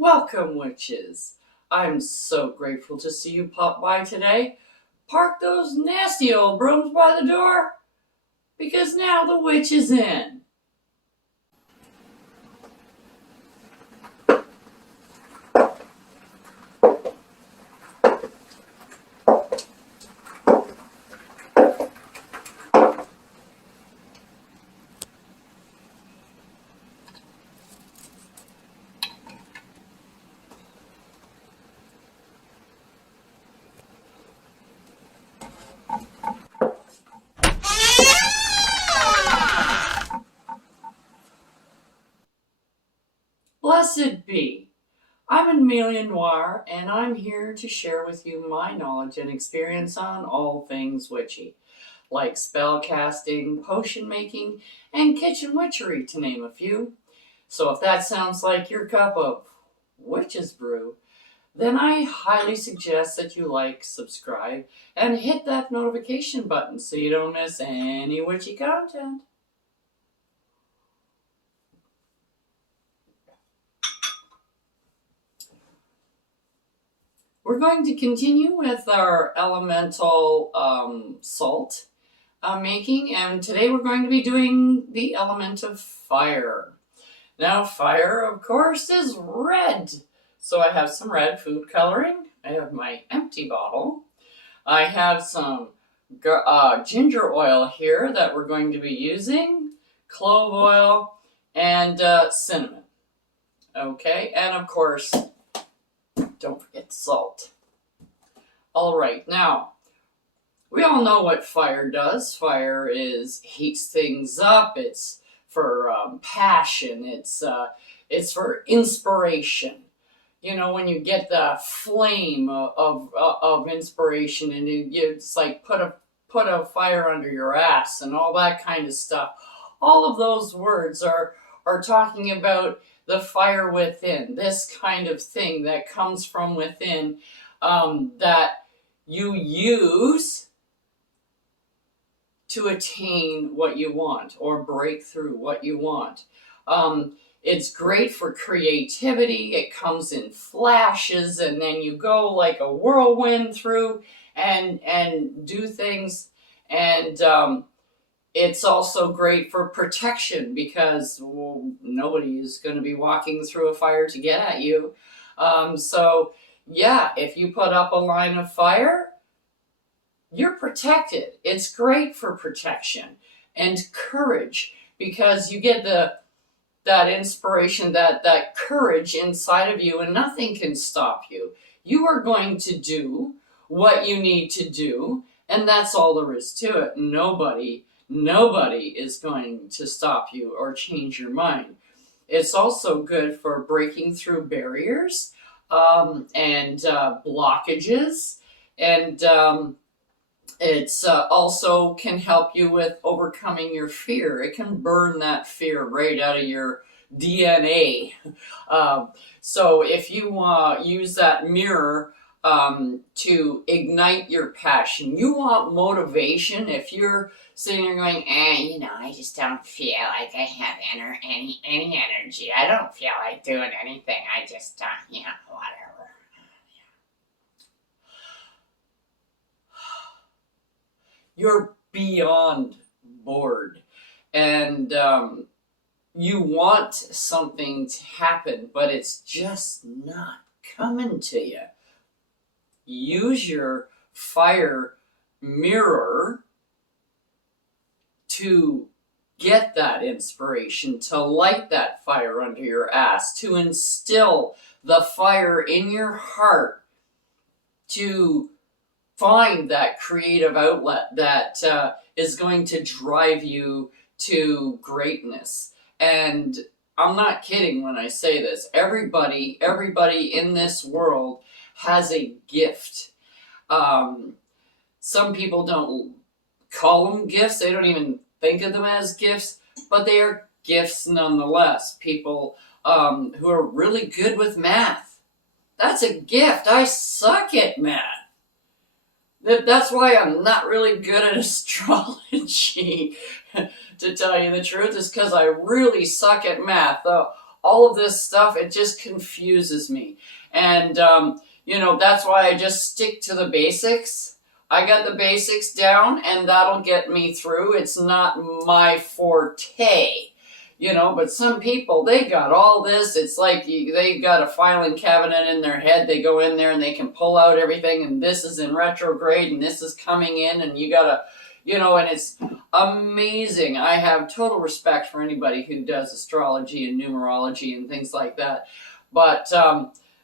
Welcome, witches. I'm so grateful to see you pop by today. Park those nasty old brooms by the door, because now the witch is in. Blessed be. I'm Amelia Noir, and I'm here to share with you my knowledge and experience on all things witchy, like spell casting, potion making, and kitchen witchery, to name a few. So if that sounds like your cup of witch's brew, then I highly suggest that you like, subscribe, and hit that notification button so you don't miss any witchy content. We're going to continue with our elemental salt making, and today we're going to be doing the element of fire. Now, fire, of course, is red. So I have some red food coloring. I have my empty bottle. I have some ginger oil here that we're going to be using, clove oil, and cinnamon. Okay, and of course, don't forget salt. All right, now, we all know what fire does. Fire heats things up. It's for passion. It's for inspiration. You know, when you get the flame of inspiration, and it's like put a fire under your ass and all that kind of stuff. All of those words are talking about the fire within, this kind of thing that comes from within, that you use to attain what you want or break through what you want. It's great for creativity. It comes in flashes, and then you go like a whirlwind through and do things. And it's also great for protection because nobody is going to be walking through a fire to get at you. So yeah, if you put up a line of fire, you're protected. It's great for protection and courage because you get that inspiration, that courage inside of you, and nothing can stop you. You are going to do what you need to do, and that's all there is to it. Nobody is going to stop you or change your mind. It's also good for breaking through barriers and blockages, and it's also can help you with overcoming your fear. It can burn that fear right out of your DNA. So if you use that mirror to ignite your passion, you want motivation. If you're sitting there going, I just don't feel like I have any energy. I don't feel like doing anything. I just, whatever. You're beyond bored, and you want something to happen, but it's just not coming to you. Use your fire mirror to get that inspiration, to light that fire under your ass, to instill the fire in your heart, to find that creative outlet that is going to drive you to greatness. And I'm not kidding when I say this. Everybody in this world has a gift. Some people don't call them gifts. They don't even think of them as gifts, but they are gifts nonetheless. People who are really good with math. That's a gift. I suck at math. That's why I'm not really good at astrology, to tell you the truth, is because I really suck at math. all of this stuff, it just confuses me. And, that's why I just stick to the basics. I got the basics down, and that'll get me through. It's not my forte. But some people, they got all this. It's like they got a filing cabinet in their head. They go in there and they can pull out everything, and this is in retrograde, and this is coming in, and you gotta, and it's amazing. I have total respect for anybody who does astrology and numerology and things like that. But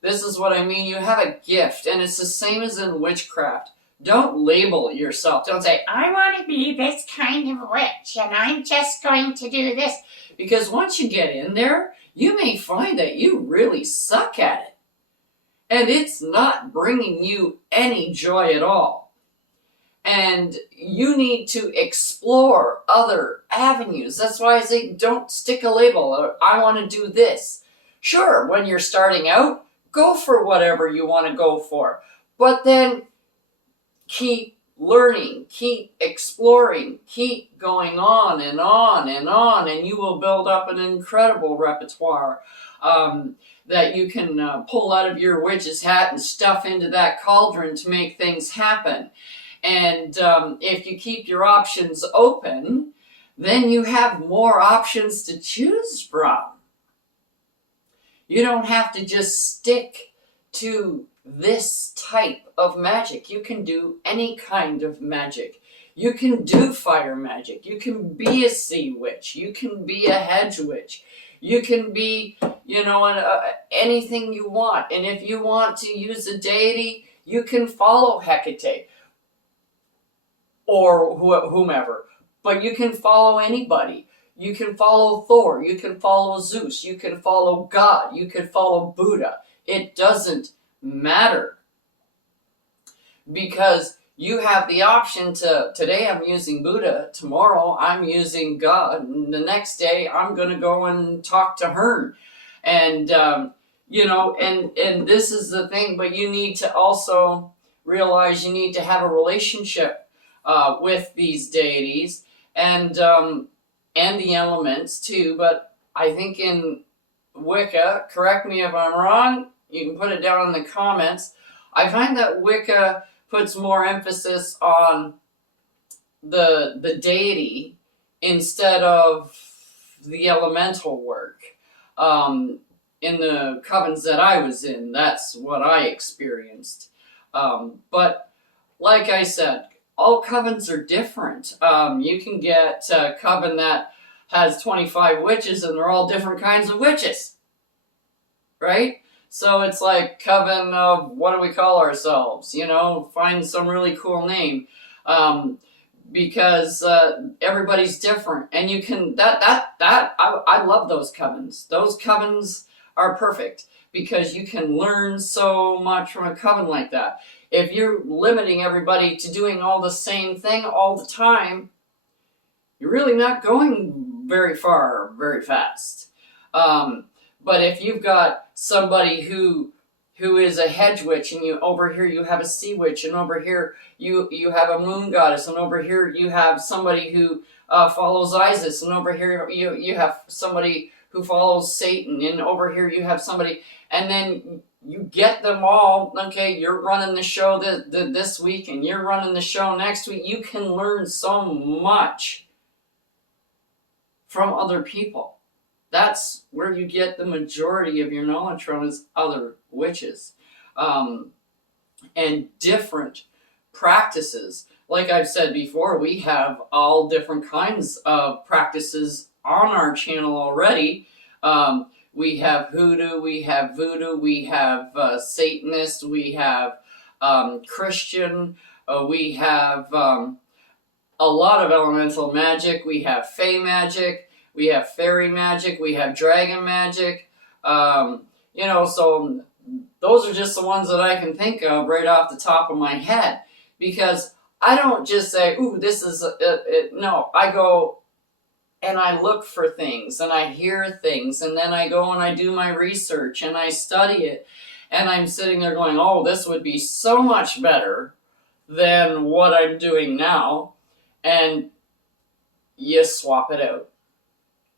this is what I mean. You have a gift, and it's the same as in witchcraft. Don't label yourself. Don't say, I want to be this kind of witch, and I'm just going to do this. Because once you get in there, you may find that you really suck at it. And it's not bringing you any joy at all. And you need to explore other avenues. That's why I say don't stick a label. I want to do this. Sure, when you're starting out, go for whatever you want to go for. But then keep learning, keep exploring, keep going on and on and on, and you will build up an incredible repertoire that you can pull out of your witch's hat and stuff into that cauldron to make things happen. And if you keep your options open, then you have more options to choose from. You don't have to just stick to this type of magic. You can do any kind of magic. You can do fire magic. You can be a sea witch. You can be a hedge witch. You can be, anything you want. And if you want to use a deity, you can follow Hecate or whomever. But you can follow anybody. You can follow Thor. You can follow Zeus. You can follow God. You can follow Buddha. It doesn't matter, because you have the option to, today I'm using Buddha, tomorrow I'm using God, and the next day I'm going to go and talk to Hearn. And and this is the thing, but you need to also realize you need to have a relationship with these deities and the elements too. But I think in Wicca, correct me if I'm wrong, you can put it down in the comments. I find that Wicca puts more emphasis on the deity instead of the elemental work. In the covens that I was in, that's what I experienced. But like I said, all covens are different. You can get a coven that has 25 witches and they're all different kinds of witches, right? So it's like coven of, what do we call ourselves? Find some really cool name. Because everybody's different. And you can, I love those covens. Those covens are perfect because you can learn so much from a coven like that. If you're limiting everybody to doing all the same thing all the time, you're really not going very far, very fast. But if you've got somebody who is a hedge witch, and over here you have a sea witch, and over here you have a moon goddess, and over here you have somebody who follows Isis, and over here you have somebody who follows Satan, and over here you have somebody, and then you get them all. Okay, you're running the show this week, and you're running the show next week. You can learn so much from other people. That's where you get the majority of your knowledge from, is other witches. And different practices. Like I've said before, we have all different kinds of practices on our channel already. We have hoodoo, we have voodoo, we have Satanist, we have Christian, we have a lot of elemental magic, we have fae magic, we have fairy magic, we have dragon magic, so those are just the ones that I can think of right off the top of my head. Because I don't just say, ooh, this is it. No, I go and I look for things, and I hear things, and then I go and I do my research, and I study it, and I'm sitting there going, oh, this would be so much better than what I'm doing now, and you swap it out.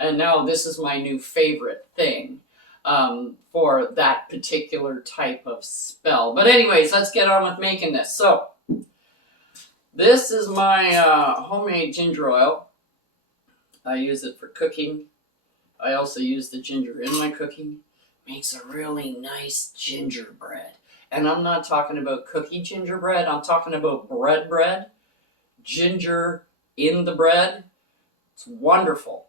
And now this is my new favorite thing for that particular type of spell. But anyways, let's get on with making this. So this is my homemade ginger oil. I use it for cooking. I also use the ginger in my cooking. Makes a really nice gingerbread. And I'm not talking about cookie gingerbread. I'm talking about bread. Ginger in the bread. It's wonderful.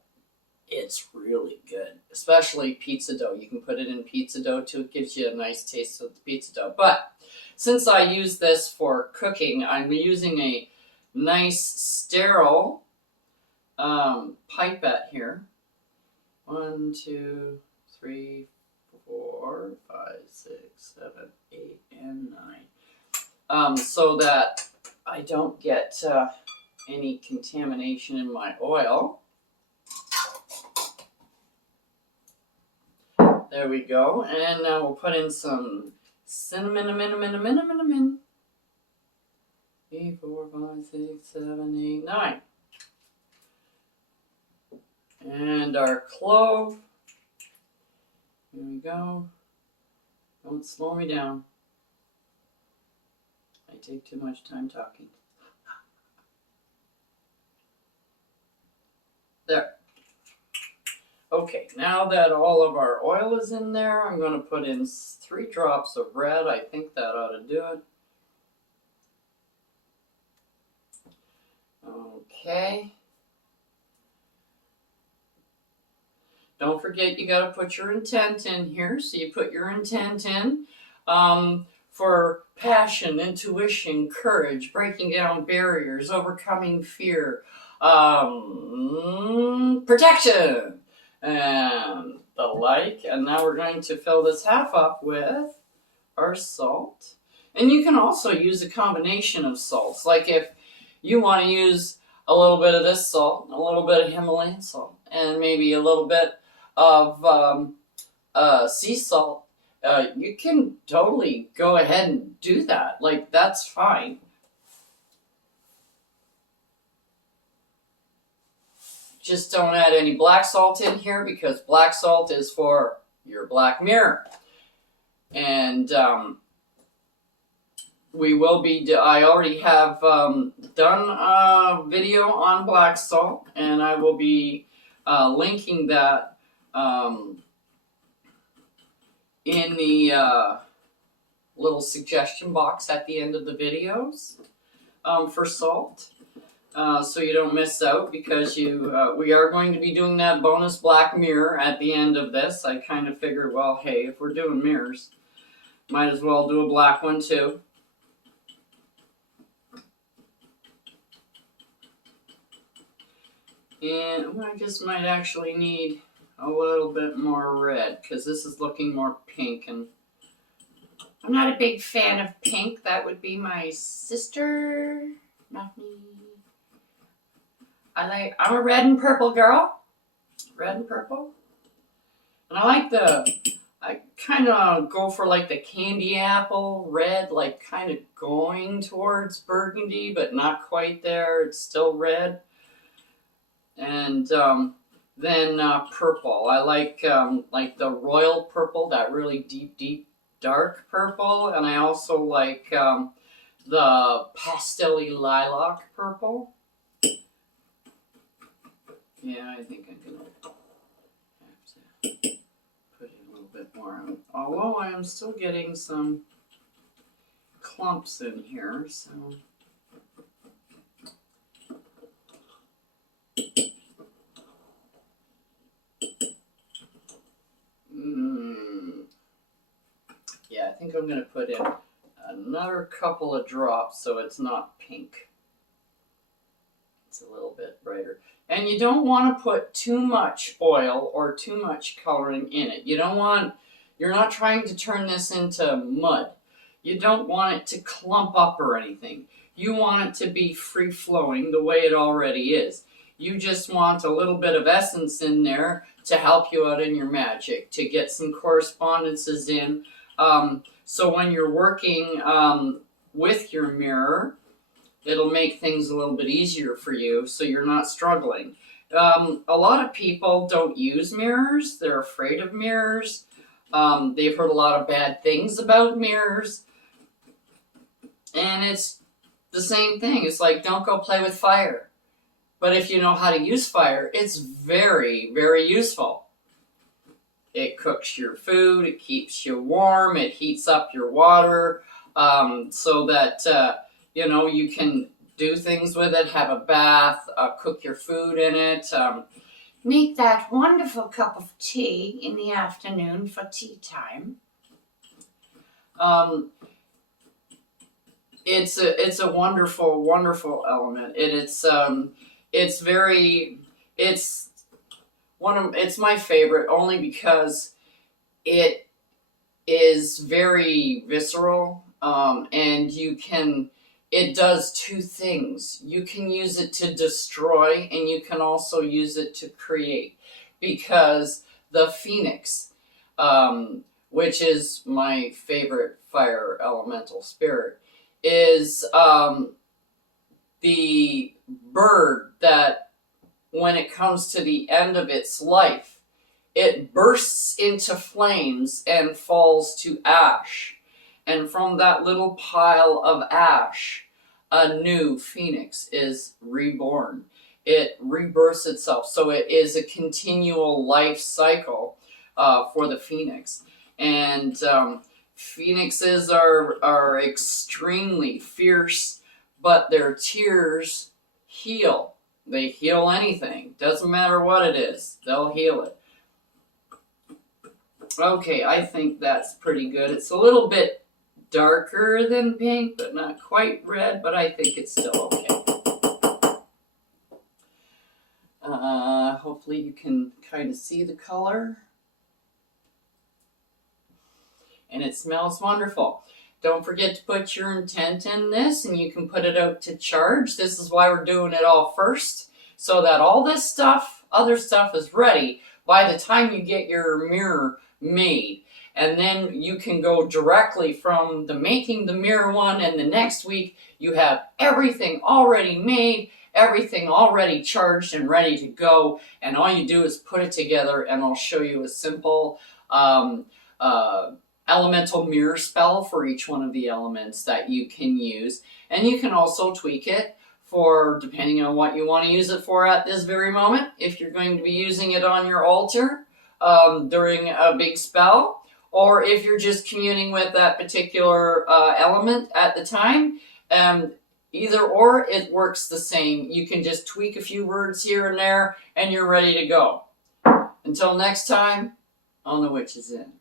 It's really good. Especially pizza dough. You can put it in pizza dough too. It gives you a nice taste of the pizza dough. But since I use this for cooking, I'm using a nice sterile pipette here. 1, 2, 3, 4, 5, 6, 7, 8, and 9. So that I don't get any contamination in my oil. There we go. And now we'll put in some cinnamon. 3, 4, 5, 6, 7, 8, 9. And our clove. Here we go. Don't slow me down. I take too much time talking. There. Okay, now that all of our oil is in there, I'm going to put in 3 drops of red. I think that ought to do it. Okay. Don't forget you got to put your intent in here. So you put your intent in for passion, intuition, courage, breaking down barriers, overcoming fear, protection, and the like. And now we're going to fill this half up with our salt. And you can also use a combination of salts. Like if you want to use a little bit of this salt, a little bit of Himalayan salt, and maybe a little bit of sea salt, you can totally go ahead and do that. Like, that's fine. Just don't add any black salt in here because black salt is for your black mirror. And we will be, I already have done a video on black salt, and I will be linking that in the little suggestion box at the end of the videos for salt, so you don't miss out, because we are going to be doing that bonus black mirror at the end of this. I kind of figured, well, hey, if we're doing mirrors, might as well do a black one too. And I just might actually need a little bit more red, because this is looking more pink, and I'm not a big fan of pink. That would be my sister, not me. I'm a red and purple girl. Red and purple. And I kind of go for like the candy apple red, like kind of going towards burgundy, but not quite there. It's still red. And then purple. I like the royal purple, that really deep, dark purple. And I also like the pastel-y lilac purple. Yeah, I think I'm going to have to put in a little bit more. Although I am still getting some clumps in here, so... Yeah, I think I'm going to put in another couple of drops so it's not pink. It's a little bit brighter. And you don't want to put too much oil or too much coloring in it. You're not trying to turn this into mud. You don't want it to clump up or anything. You want it to be free-flowing the way it already is. You just want a little bit of essence in there to help you out in your magic, to get some correspondences in. So when you're working with your mirror, it'll make things a little bit easier for you, so you're not struggling. A lot of people don't use mirrors. They're afraid of mirrors. They've heard a lot of bad things about mirrors. And it's the same thing. It's like, don't go play with fire. But if you know how to use fire, it's very, very useful. It cooks your food, it keeps you warm, it heats up your water, so that, you can do things with it, have a bath, cook your food in it. Make that wonderful cup of tea in the afternoon for tea time. It's a wonderful, wonderful element. It's my favorite only because it is very visceral, and it does two things. You can use it to destroy, and you can also use it to create, because the phoenix, which is my favorite fire elemental spirit, is the bird that, when it comes to the end of its life, it bursts into flames and falls to ash. And from that little pile of ash, a new phoenix is reborn. It rebirths itself. So it is a continual life cycle for the phoenix. And phoenixes are extremely fierce, but their tears heal. They heal anything. Doesn't matter what it is. They'll heal it. Okay, I think that's pretty good. It's a little bit darker than pink, but not quite red, but I think it's still okay. Hopefully you can kind of see the color. And it smells wonderful. Don't forget to put your intent in this, and you can put it out to charge. This is why we're doing it all first, so that all this stuff, other stuff, is ready by the time you get your mirror made. And then you can go directly from the making the mirror one, and the next week you have everything already made, everything already charged and ready to go, and all you do is put it together, and I'll show you a simple elemental mirror spell for each one of the elements that you can use. And you can also tweak it for, depending on what you want to use it for at this very moment. If you're going to be using it on your altar during a big spell, or if you're just communing with that particular element at the time, either or, it works the same. You can just tweak a few words here and there, and you're ready to go. Until next time, on The Witch's Inn.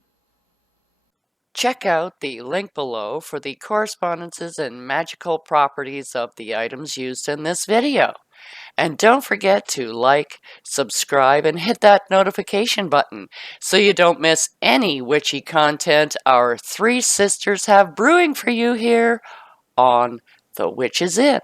Check out the link below for the correspondences and magical properties of the items used in this video. And don't forget to like, subscribe, and hit that notification button so you don't miss any witchy content our three sisters have brewing for you here on The Witch's Inn.